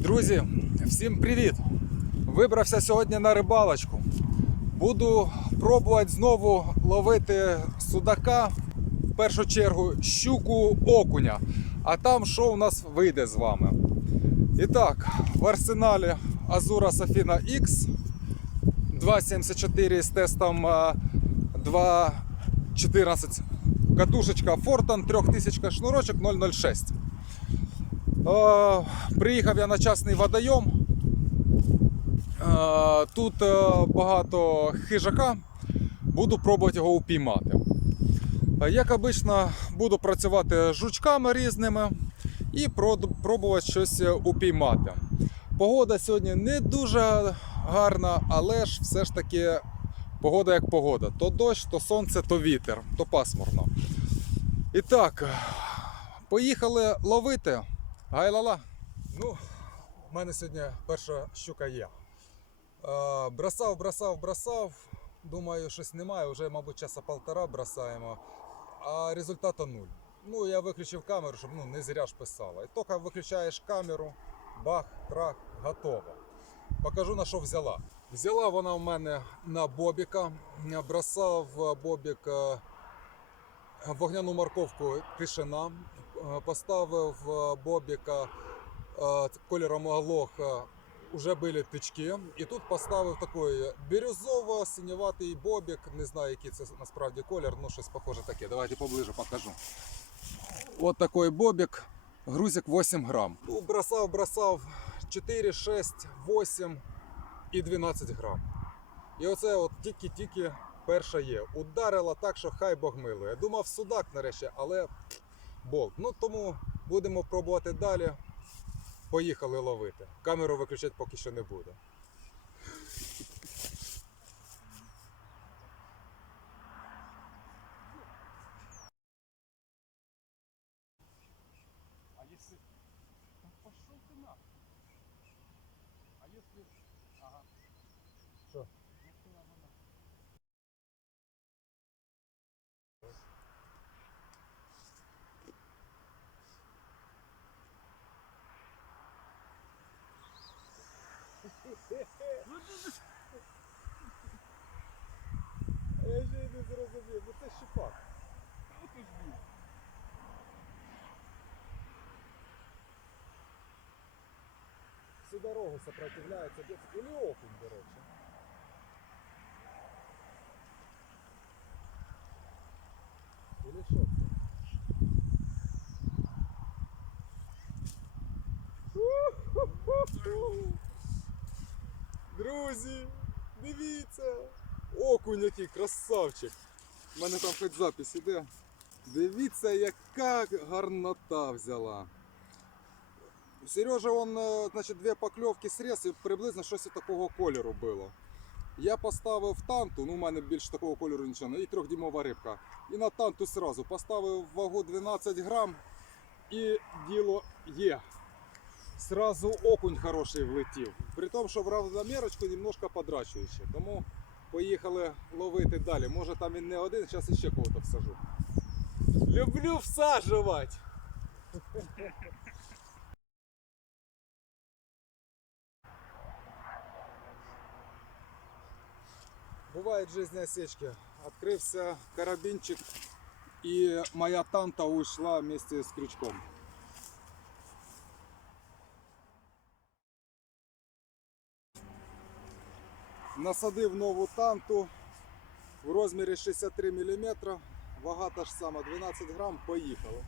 Друзі, всім привіт! Вибрався сьогодні на рибалочку. Буду пробувати знову ловити судака, в першу чергу щуку окуня. А там що у нас вийде з вами? І так, в арсеналі Azura Safina X 2.74 з тестом 2.14 катушечка Fortan 3000 шнурочок 006. Е, Приїхав я на частний водойом. Е, Тут е, багато хижака. Буду пробувати його упіймати. Як обично, буду працювати з жучками різними і пробувати щось упіймати. Погода сьогодні не дуже гарна, але ж все ж таки погода як погода. То дощ, то сонце, то вітер, то пасмурно. І так, поїхали ловити. Гай-ла-ла. Ну, в мене сьогодні перша щука є. Е, бросав, бросав, бросав. Думаю, щось немає. Вже, мабуть, часа полтора бросаємо, а результату нуль. Ну, я виключив камеру, щоб ну, не зря ж писала. І тільки виключаєш камеру, бах, трах, готово. Покажу на що взяла. Взяла вона в мене на бобіка. Бросав е, бобік е, вогняну морковку тишина. Е, Поставив е, бобіка е, кольором лоха вже були тички. І тут поставив такий бірюзово-синюватий бобік. Не знаю, який це насправді колір, ну щось похоже таке. Давайте поближе покажу. От такий бобік. Грузик 8 грам. Ну, бросав, бросав 4, 6, 8 і 12 грам. І оце от тільки-тільки перша є. Ударила так, що хай Бог милує. Думав судак нарешті, але болт. Ну тому будемо пробувати далі. Поїхали ловити. Камеру виключати поки що не буду. А если... Пошел ты на. А если... Ага. Что? Я вже й не зрозумів, ну це щепак. Дорогу сопротивляється. Или окунь, до речі. Или що? Друзі, дивіться! Окунь який красавчик! У мене там хоч запис іде. Дивіться, яка гарнота взяла. Сережа, он, е, значить, дві покльовки срез і приблизно щось такого кольору було. Я поставив танту, ну у мене більше такого кольору нічого, і трьохдімова рибка. І на танту сразу поставив вагу 12 грам і діло є. Сразу окунь хороший влетів. При тому, що в равномірочку немножко подрачуючи. Тому поїхали ловити далі. Може там він не один, зараз іще кого-то всажу. Люблю всаджувати! Бывает в жизни осечки. Открылся карабинчик, и моя танта ушла вместе с крючком. Насадив нову танту в розмірі 63 мм, вага та ж сама 12 грам, поїхали.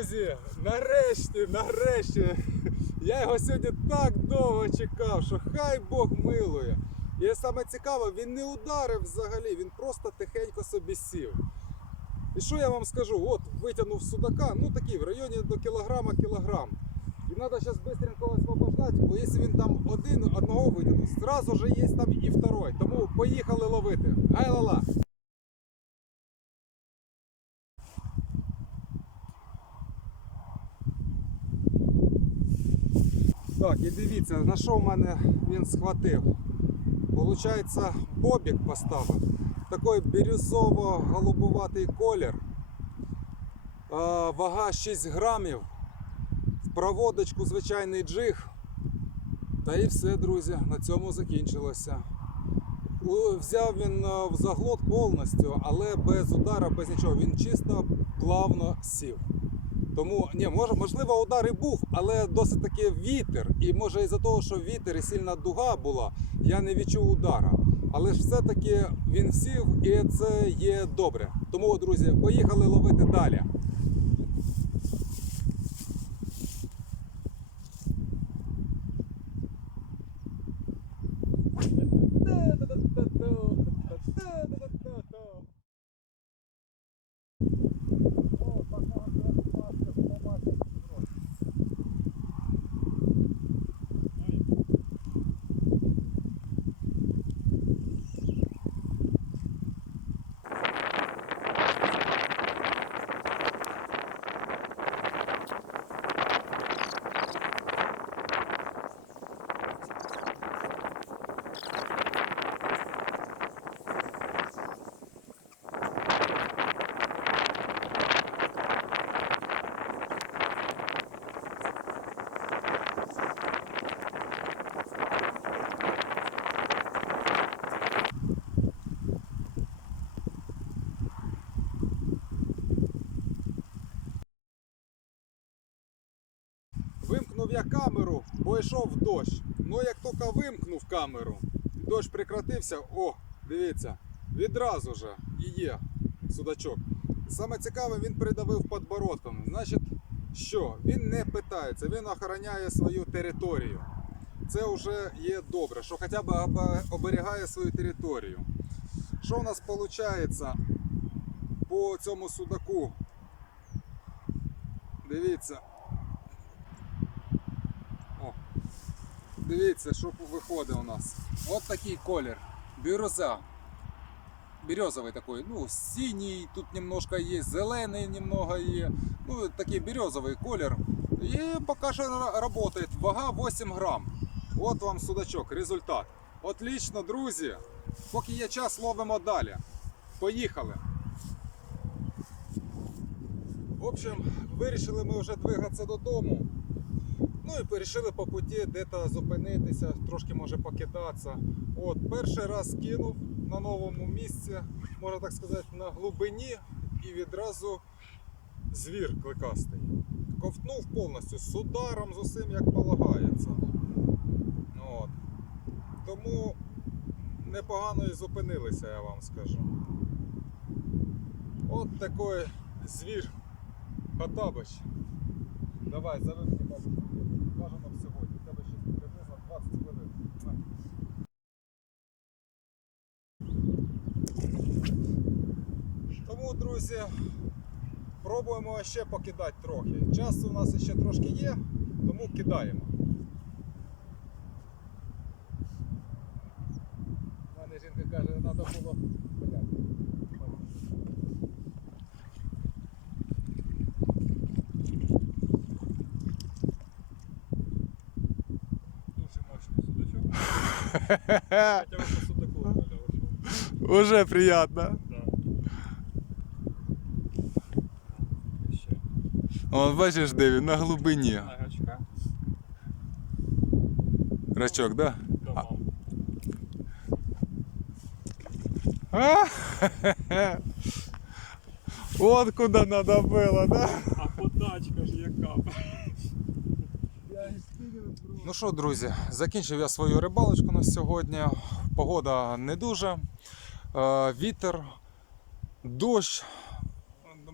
Друзі, нарешті, нарешті. Я його сьогодні так довго чекав, що хай Бог милує. І саме цікаве, він не ударив взагалі, він просто тихенько собі сів. І що я вам скажу? От витягнув судака, ну такий в районі до кілограма кілограм. І треба зараз швидко освобождати, бо якщо він там один одного витягнув, зразу же є там і второй. Тому поїхали ловити. Гай-ла-ла! Так, і дивіться, на що в мене він схватив. Получається, бобік поставив. Такий бірюзово-голубуватий колір. Вага 6 грамів. В проводочку звичайний джиг. Та і все, друзі, на цьому закінчилося. Взяв він в заглот повністю, але без удара, без нічого. Він чисто плавно сів. Тому ні, може, можливо, удар і був, але досить таки вітер. І може із-за того, що вітер і сильна дуга була, я не відчув удара. Але ж все-таки він сів, і це є добре. Тому, друзі, поїхали ловити далі. Я камеру, бо йшов дощ. Ну як тільки вимкнув камеру, дощ прекратився, о, дивіться, відразу же і є судачок. Саме цікаве, він придавив подбородком. Значить, що? Він не питається, він охороняє свою територію. Це вже є добре, що хоча б оберігає свою територію. Що у нас виходить по цьому судаку? Дивіться. Дивіться, що виходить у нас. От такий колір. Бірюза. Березовый такой, ну, синий, тут немножко есть, зеленый немного є. Ну, такий березовий колір. І поки що ра- работает. Вага 8 грам. От вам судачок, результат. Отлично, друзі. Поки є час, ловимо далі. Поїхали. В общем, вирішили ми вже двигатися додому. Ну і вирішили по путі де-то зупинитися, трошки може покидатися. От, перший раз кинув на новому місці, можна так сказати, на глибині і відразу звір кликастий. Ковтнув повністю з ударом, з усім як полагається. От. Тому непогано і зупинилися, я вам скажу. От такий звір Потабич. Давай, бабу. Бажано б сьогодні. У тебе ще приблизно 20 хвилин. Тому, друзі, пробуємо ще покидати трохи. Часу у нас ще трошки є, тому кидаємо. У мене жінка каже, треба було. Хотя бы по судаку Коля ушел. Уже приємно. Да. Ще. О, бачиш, де він, на глибині. На гачка. Рачок, да? До А. мам. А? От куди надо було, да? Ну що, друзі, закінчив я свою рибалочку на сьогодні. Погода не дуже. Е, Вітер, дощ.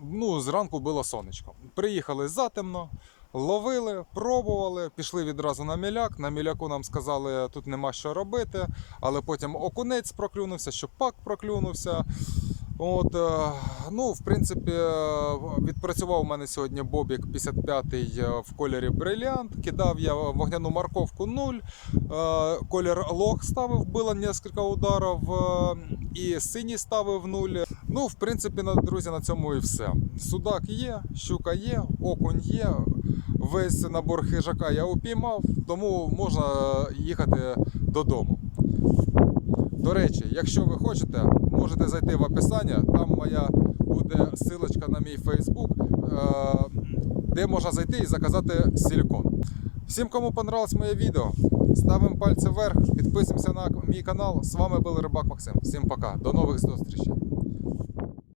ну, зранку було сонечко. Приїхали затемно, ловили, пробували, пішли відразу на міляк. На міляку нам сказали, тут нема що робити, але потім окунець проклюнувся, щупак проклюнувся. От, е, ну, в принципі, е, відпрацював у мене сьогодні Бобік 55-й е, в кольорі брилянт. Кидав я вогняну морковку 0. Е, Колір лох ставив, було кілька ударів. І синій ставив 0. Ну, в принципі, друзі, на цьому і все. Судак є, щука є, окунь є. Весь набор хижака я упіймав, тому можна їхати додому. До речі, якщо ви хочете, можете зайти в описання. Там моя буде силочка на мій Фейсбук, де можна зайти і заказати силікон. Всім, кому понравилось моє відео, ставимо пальці вверх, підписуємося на мій канал. З вами був Рибак Максим. Всім пока, до нових зустрічей.